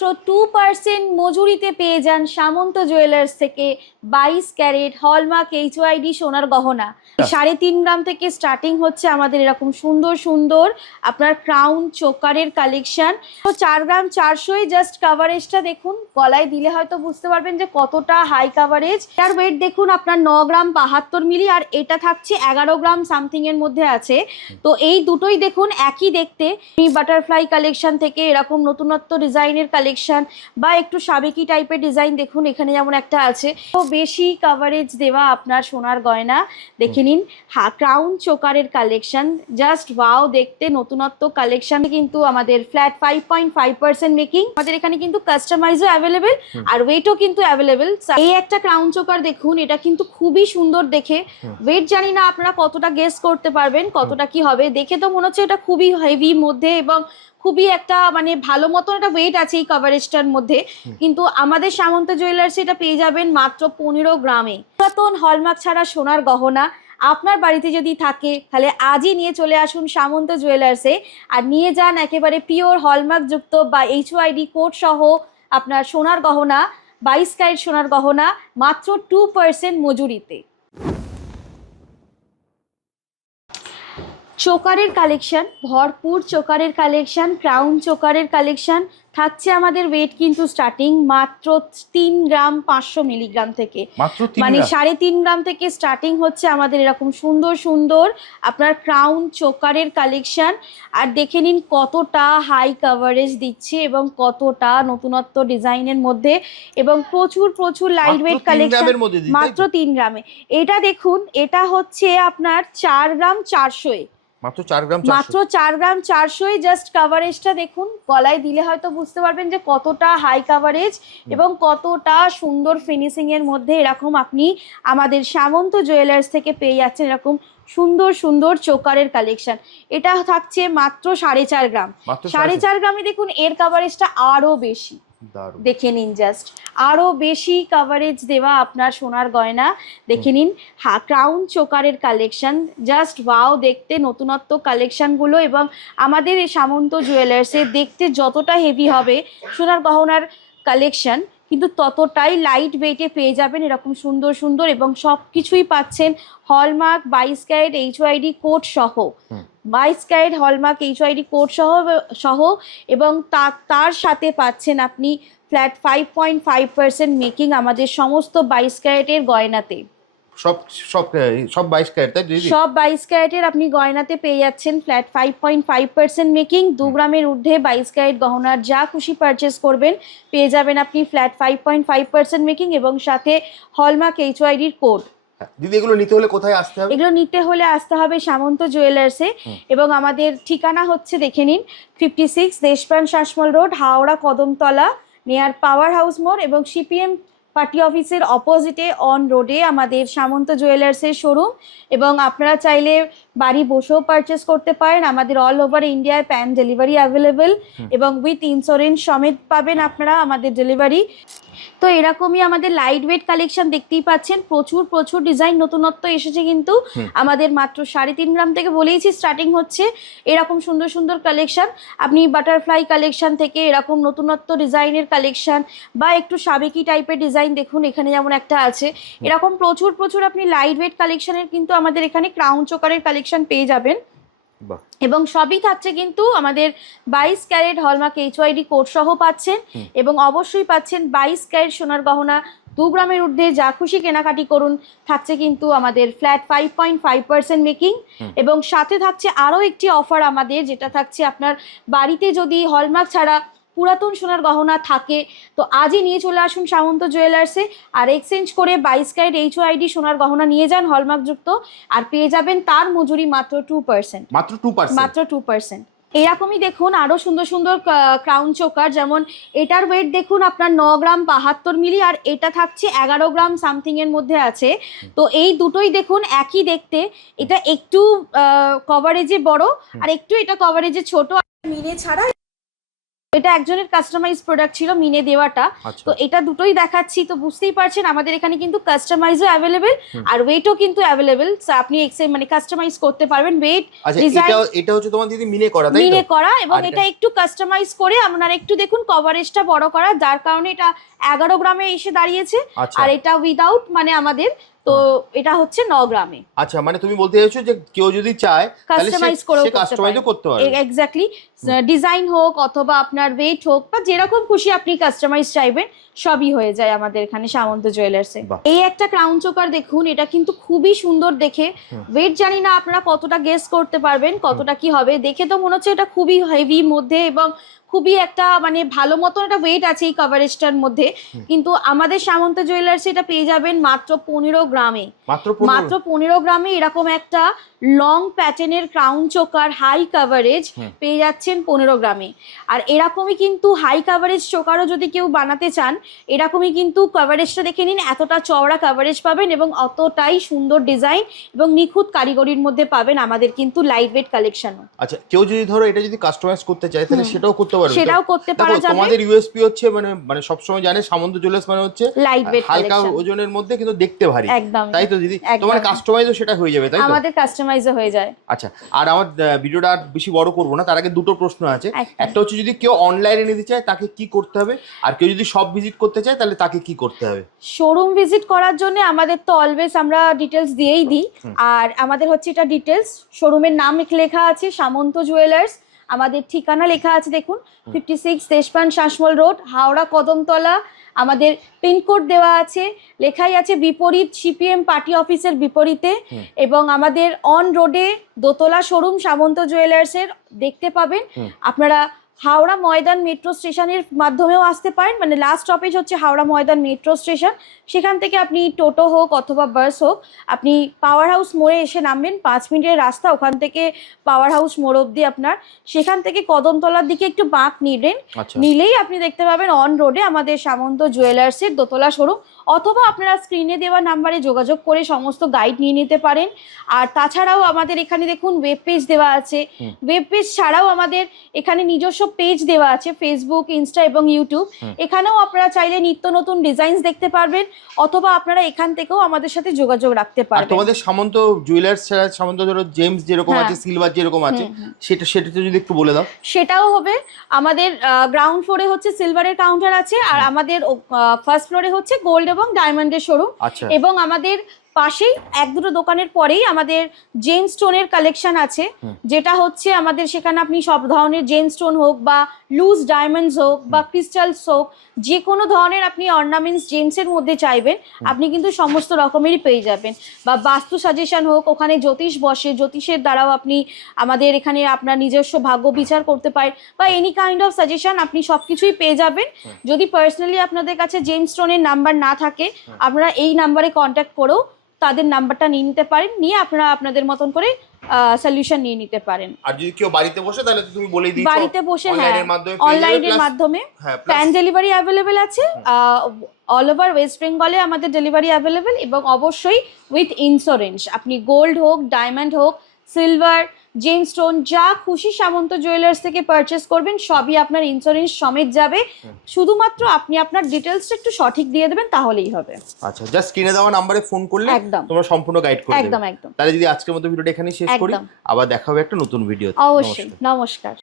মাত্র 2% মজুরিতে পেয়ে যান সামন্ত জুয়েলার্স থেকে 22 ক্যারেট হলমার্ক এইচওআইডি সোনার গহনা। 3.5 গ্রাম থেকে স্টার্টিং হচ্ছে আমাদের এরকম সুন্দর সুন্দর আপনার ক্রাউন চোকারের কালেকশন। তো 4 গ্রাম 400 জাস্ট কাভারেজটা দেখুন, গলায় দিলে হয়তো বুঝতে পারবেন যে কতটা হাই কাভারেজ। এর ওয়েট দেখুন আপনার 9 গ্রাম 72 মিলি, আর এটা থাকছে 11 গ্রাম সামথিং এর মধ্যে আছে। তো এই দুটোই দেখুন একই দেখতে। বাটারফ্লাই কালেকশন থেকে এরকম নতুনত্ব ডিজাইনের কালেকশন বা একটু সাবেকি টাইপের ডিজাইন দেখুন, এখানে যেমন একটা আছে। তো বেশি কাভারেজ দেওয়া আপনার সোনার গয়না দেখে নিন। ক্রাউন চোকারের কালেকশন জাস্ট ওয়াও দেখতে, নতুনত্ব কালেকশন। কিন্তু আমাদের ফ্ল্যাট 5.5% মেকিং। আমাদের এখানে কিন্তু কাস্টমাইজও অ্যাভেলেবেল আর ওয়েটও কিন্তু অ্যাভেলেবেল। এই একটা ক্রাউন চোকার দেখুন, এটা কিন্তু খুবই সুন্দর দেখে। ওয়েট জানি না আপনারা কতটা গেস করতে পারবেন কতটা কি হবে। দেখে তো মনে হচ্ছে এটা খুবই হেভি মধ্যে এবং খুবই একটা মানে ভালো মতন একটা ওয়েট আছে এই কভারেজটার মধ্যে। কিন্তু আমাদের সামন্ত জুয়েলার্সে এটা পেয়ে যাবেন মাত্র 15 গ্রামে। পুরাতন হলমার্ক ছাড়া সোনার গহনা আপনার বাড়িতে যদি থাকে তাহলে আজই নিয়ে চলে আসুন সামন্ত জুয়েলার্সে আর নিয়ে যান একেবারে পিওর হলমার্ক যুক্ত বা এইচওআইডি কোড সহ আপনার সোনার গহনা, 22 ক্যারেট সোনার গহনা মাত্র 2% মজুরিতে। চোকারের কালেকশন, ভরপুর চোকারের কালেকশন, ক্রাউন চোকারের কালেকশন থাকছে আমাদের। ওয়েট কিন্তু স্টার্টিং মাত্র 3 গ্রাম 500 মিলিগ্রাম থেকে, মানে 3.5 গ্রাম থেকে স্টার্টিং হচ্ছে আমাদের এরকম সুন্দর সুন্দর আপনার ক্রাউন চোকারের কালেকশন। আর দেখে নিন কতটা হাই কাভারেজ দিচ্ছে এবং কতটা নতুনত্ব ডিজাইনের মধ্যে এবং প্রচুর প্রচুর লাইট ওয়েট কালেকশন মাত্র 3 গ্রামে। এটা দেখুন, এটা হচ্ছে আপনার 4 গ্রাম 400 মাত্র 4 গ্রাম 400 জাস্ট কাভারেজটা দেখুন, গলায় দিলে হয়তো বুঝতে পারবেন যে কতটা হাই কাভারেজ এবং কতটা সুন্দর ফিনিশিং এর মধ্যে। এরকম আপনি আমাদের সামন্ত জুয়েলার্স থেকে পেয়ে যাচ্ছেন এরকম সুন্দর সুন্দর চোকারের কালেকশন। এটা থাকছে মাত্র 4.5 গ্রাম। 4.5 গ্রামে দেখুন এর কাভারেজটা আরো বেশি, দেখে নিন জাস্ট আরো বেশি কাভারেজ দেওয়া আপনার সোনার গয়না দেখে নিন। ক্রাউন চোকারের কালেকশন জাস্ট ওয়াও দেখতে, নতুনত্ব কালেকশনগুলো। এবং আমাদের এই সামন্ত জুয়েলার্সে দেখতে যতটা হেভি হবে সোনার গহনার কালেকশন, কিন্তু ততটাই লাইট ওয়েটে পেয়ে যাবেন এরকম সুন্দর সুন্দর এবং সব কিছুই পাচ্ছেন হলমার্ক 22 ক্যারেট এইচওআইডি কোড সহ। 22 ক্যারেট হলমার্ক এইচওআইডি কোড সহ এবং তার সাথে পাচ্ছেন আপনি ফ্ল্যাট 5.5% মেকিং আমাদের সমস্ত 22 ক্যারেটের গয়নাতে। সব 22 ক্যারেট, সব 22 ক্যারেটের আপনি গয়নাতে পেয়ে যাচ্ছেন ফ্ল্যাট 5.5% মেকিং। 2 গ্রামের ঊর্ধ্বে 22 ক্যারেট গহনার যা খুশি পারচেস করবেন পেয়ে যাবেন আপনি ফ্ল্যাট 5.5% মেকিং এবং সাথে হলমার্ক এইচওআইডির কোড। দিদি এগুলো নিতে হলে কোথায় আসতে হবে? এগুলো নিতে হলে আসতে হবে সামন্ত জুয়েলার্সে এবং আমাদের ঠিকানা হচ্ছে দেখে নিন 56 Deshapran Sasmal road, Howrah Kadamtala, near power house মোড় এবং সিপিএম পার্টি অফিসের অপোজিটে অন রোডে আমাদের সামন্ত জুয়েলার্সের শোরুম। এবং আপনারা চাইলে বাড়ি বসেও পারচেস করতে পারেন। আমাদের অল ওভার ইন্ডিয়ায় প্যান ডেলিভারি অ্যাভেলেবেল এবং উইথ ইন্স্যুরেন্স সমেত পাবেন আপনারা আমাদের ডেলিভারি। তো এরকমই আমাদের লাইট ওয়েট কালেকশন দেখতেই পাচ্ছেন, প্রচুর প্রচুর ডিজাইন নতুনত্ব এসেছে কিন্তু আমাদের মাত্র 3.5 গ্রাম থেকে বলেইছি স্টার্টিং হচ্ছে এরকম সুন্দর সুন্দর কালেকশন। আপনি বাটারফ্লাই কালেকশন থেকে এরকম নতুনত্ব ডিজাইনের কালেকশন বা একটু সাবেকি টাইপের ডিজাইন দেখুন, এখানে যেমন একটা আছে। এরকম প্রচুর প্রচুর আপনি লাইট ওয়েট কালেকশনের কিন্তু আমাদের এখানে ক্রাউন চোকারের কালেকশন পেয়ে যাবেন এবং সবই থাকছে কিন্তু আমাদের 22 ক্যারেট হলমার্ক এইচওআইডি কোড সহ পাচ্ছেন এবং অবশ্যই পাচ্ছেন 22 ক্যারেট সোনার গহনা 2 গ্রামের ঊর্ধ্বে যা খুশি কেনাকাটি করুন। থাকছে কিন্তু আমাদের ফ্ল্যাট 5.5% মেকিং এবং সাথে থাকছে আরও একটি অফার আমাদের, যেটা থাকছে আপনার বাড়িতে যদি হলমার্ক ছাড়া পুরাতন সোনার গহনা থাকে তো আজই নিয়ে চলে আসুন সামন্ত জুয়েলার্সে আর এক্সচেঞ্জ করে 22 ক্যারেট এইচওআইডি সোনার গহনা নিয়ে যান হলমার্ক যুক্ত আর পেয়ে যাবেন তার মজুরি মাত্র 2%। মাত্র 2%। এরকমই দেখুন আরো সুন্দর সুন্দর ক্রাউন চোকার, যেমন এটার ওয়েট দেখুন আপনার 9 গ্রাম 72 মিলি আর এটা থাকছে 11 গ্রাম সামথিং এর মধ্যে আছে। তো এই দুটোই দেখুন একই দেখতে, এটা একটু কভারেজে বড় আর একটু এটা কভারেজে ছোট, মিলে ছাড়া এটা একজনের কাস্টমাইজ প্রোডাক্ট ছিল মিনে দেওয়াটা। আচ্ছা। তো এটা দুটোই দেখাচ্ছি, তো বুঝতেই পারছেন আমাদের এখানে কিন্তু কাস্টমাইজও অ্যাভেলেবেল আর ওয়েটও কিন্তু অ্যাভেলেবেল। আপনি মানে কাস্টমাইজ করতে পারবেন ওয়েট আচ্ছা, ডিজাইন। এটা হচ্ছে তোমার দিদি মিনে করা, তাই তো? মিনে করা, এবং আর এটা একটু কাস্টমাইজ করে আপনারা একটু দেখুন কভারেজটা বড় করা, যার কারণে এটা 11 গ্রামে এসে দাঁড়িয়েছে। আচ্ছা। আর এটা উইদাউট মানে আমাদের তো এটা হচ্ছে 9 গ্রামে। আচ্ছা, মানে তুমি বলতে চাইছো যে কেউ যদি চায় তাহলে কাস্টমাইজ করেও সে কাস্টমাইজও করতে পারবে। এক্স্যাক্টলি, ডিজাইন হোক অথবা আপনার ওয়েট হোক বা যেরকম খুশি আপনি কাস্টমাইজ চাইবেন সবই হয়ে যায় আমাদের এখানে সামন্ত জুয়েলার্সে। বাহ। এই একটা ক্রাউন চোকার দেখুন, এটা কিন্তু খুবই সুন্দর দেখে। ওয়েট জানি না আপনারা কতটা গেস করতে পারবেন কতটা কি হবে, দেখে তো মনে হচ্ছে এটা খুবই হেভি মধ্যে এবং খুবই একটা মানে ভালো মতন একটা ওয়েট আছে এই কভারেজটার মধ্যে। কিন্তু আমাদের সামন্ত জুয়েলার্সে এটা পেয়ে যাবেন মাত্র 15 গ্রামে। মাত্র 15 গ্রামে এরকম একটা লং প্যাটার্নের ক্রাউন চোকার হাই কাভারেজ পেয়ে যাচ্ছেন 15 গ্রামে। আর এরকমই কিন্তু হাই কাভারেজ চোকারও যদি কেউ বানাতে চান, এরকমই কিন্তু কাভারেজটা দেখে নিন, এতটা চওড়া কাভারেজ পাবেন এবং অতটাই সুন্দর ডিজাইন এবং নিখুঁত কারিগরির মধ্যে পাবেন আমাদের কিন্তু লাইট ওয়েট কালেকশনও। আচ্ছা, কেউ যদি ধরো এটা যদি কাস্টমাইজ করতে চায় তাহলে সেটাও করতে পারবে? সেটাও করতে পারা যাবে। তোমাদের ইউএসপি হচ্ছে মানে সব সময় জানে সামন্ত জুয়েলার্স মানে হচ্ছে লাইট ওয়েট হালকা কালেকশন, ওজনের মধ্যে কিন্তু দেখতে ভারী। একদম তাই তো দিদি? তোমার কাস্টমাইজও সেটা হয়ে যাবে, তাই তো? আমাদের কাস্টমাইজও হয়ে যায়। আচ্ছা, আর আমার ভিডিওটা আর বেশি বড় করবো না, তার আগে দুটো প্রশ্ন আছে। একটা হচ্ছে যদি কেউ অনলাইনে নিতে চায় তাকে কি করতে হবে, আর কেউ যদি সব ভিজিট করতে চায় তাহলে তাকে কি করতে হবে? শোরুম ভিজিট করার জন্য আমাদের তো অলওয়েজ আমরা ডিটেলস দিয়েই দিই। আর আমাদের হচ্ছে এটা ডিটেলস, শোরুমের নাম লেখা আছে সামন্ত জুয়েলার্স, আমাদের ঠিকানা লেখা আছে দেখুন 56 দেশপ্রাণ শাসমল রোড, হাওড়া কদমতলা। আমাদের পিনকোড দেওয়া আছে, লেখাই আছে বিপরীত সিপিএম পার্টি অফিসের বিপরীতে। এবং আমাদের অন রোডে দোতলা শোরুম সামন্ত জুয়েলার্সের দেখতে পাবেন। আপনারা হাওড়া ময়দান মেট্রো স্টেশনের মাধ্যমেও আসতে পারেন, মানে লাস্ট স্টপেজ হচ্ছে হাওড়া ময়দান মেট্রো স্টেশন। সেখান থেকে আপনি টোটো হোক অথবা বাস হোক, আপনি পাওয়ার হাউস মোড়ে এসে নামবেন, 5 মিনিটের রাস্তা ওখান থেকে পাওয়ার হাউস মোড় অব্দি আপনার। সেখান থেকে কদমতলার দিকে একটু বাঁক নিলেন, নিলেই আপনি দেখতে পাবেন অন রোডে আমাদের সামন্ত জুয়েলার্সের দোতলা শোরুম। অথবা আপনারা স্ক্রিনে দেওয়া নাম্বারে যোগাযোগ করে সমস্ত গাইড নিয়ে নিতে পারেন। আর তাছাড়াও আমাদের এখানে দেখুন ওয়েব পেজ দেওয়া আছে। ওয়েব পেজ ছাড়াও আমাদের এখানে নিজস্ব পেজ দেওয়া আছে, ফেসবুক, ইনস্টা এবং ইউটিউব। এখানেও আপনারা চাইলে নিত্য নতুন ডিজাইনস দেখতে পারবেন, অথবা আপনারা এখান থেকেও আমাদের সাথে যোগাযোগ রাখতে পারবেন। তোমাদের সামন্ত জুয়েলার্স ছাড়া সামন্ত ধরো জেমস যেরকম আছে, সিলভার যেরকম আছে, সেটা যদি একটু বলে দাও। সেটাও হবে। আমাদের গ্রাউন্ড ফ্লোরে হচ্ছে সিলভারের কাউন্টার আছে, আর আমাদের ফার্স্ট ফ্লোরে হচ্ছে গোল্ড এবং ডায়মন্ডের শোরুম। এবং আমাদের পাশেই এক দুটো দোকানের পরেই আমাদের জেম স্টোনের কালেকশন আছে, যেটা হচ্ছে আমাদের সেখানে আপনি সব ধরনের জেম স্টোন হোক বা লুজ ডায়মন্ডস হোক বা ক্রিস্টালস হোক, যে কোনো ধরনের আপনি অর্নামেন্টস জেমসের মধ্যে চাইবেন আপনি কিন্তু সমস্ত রকমেরই পেয়ে যাবেন। বা বাস্তু সাজেশন হোক, ওখানে জ্যোতিষ বসে, জ্যোতিষের দ্বারাও আপনি আমাদের এখানে আপনার নিজস্ব ভাগ্য বিচার করতে পারেন, বা এনি কাইন্ড অফ সাজেশন আপনি সব কিছুই পেয়ে যাবেন। যদি পার্সোনালি আপনাদের কাছে জেম স্টোনের নাম্বার না থাকে, আপনারা এই নাম্বারে কন্ট্যাক্ট করেও তাদের নাম্বারটা নিয়ে নিতে পারেন, নিয়ে আপনারা আপনাদের মতন করে সলিউশন নিয়ে নিতে পারেন। আর যদি কেউ বাড়িতে বসে তাহলে তুমি বলেই দিয়েছো, বাড়িতে বসে অনলাইনের মাধ্যমে প্ল্যান প্যান ডেলিভারি অ্যাভেলেবেল আছে। অল ওভার ওয়েস্ট বেঙ্গলে আমাদের ডেলিভারি অ্যাভেলেবেল, এবং অবশ্যই উইথ ইন্স্যুরেন্স। আপনি গোল্ড হোক, ডায়মন্ড হোক, সিলভার, জেম স্টোন যা খুশি সামন্ত জুয়েলার্স থেকে পারচেস করবেন সবই আপনার ইন্স্যুরেন্স সমেত যাবে। শুধুমাত্র আপনি আপনার ডিটেলসটা একটু সঠিক দিয়ে দেবেন তাহলেই হবে। আচ্ছা, জাস্ট স্ক্রিনে দেওয়া নম্বরে ফোন করলে তোমরা সম্পূর্ণ গাইড করে দেবে। একদম একদম। তাহলে যদি আজকের মতো ভিডিওটা এখানেই শেষ করি, আবার দেখা হবে একটা নতুন ভিডিও। অবশ্যই, নমস্কার।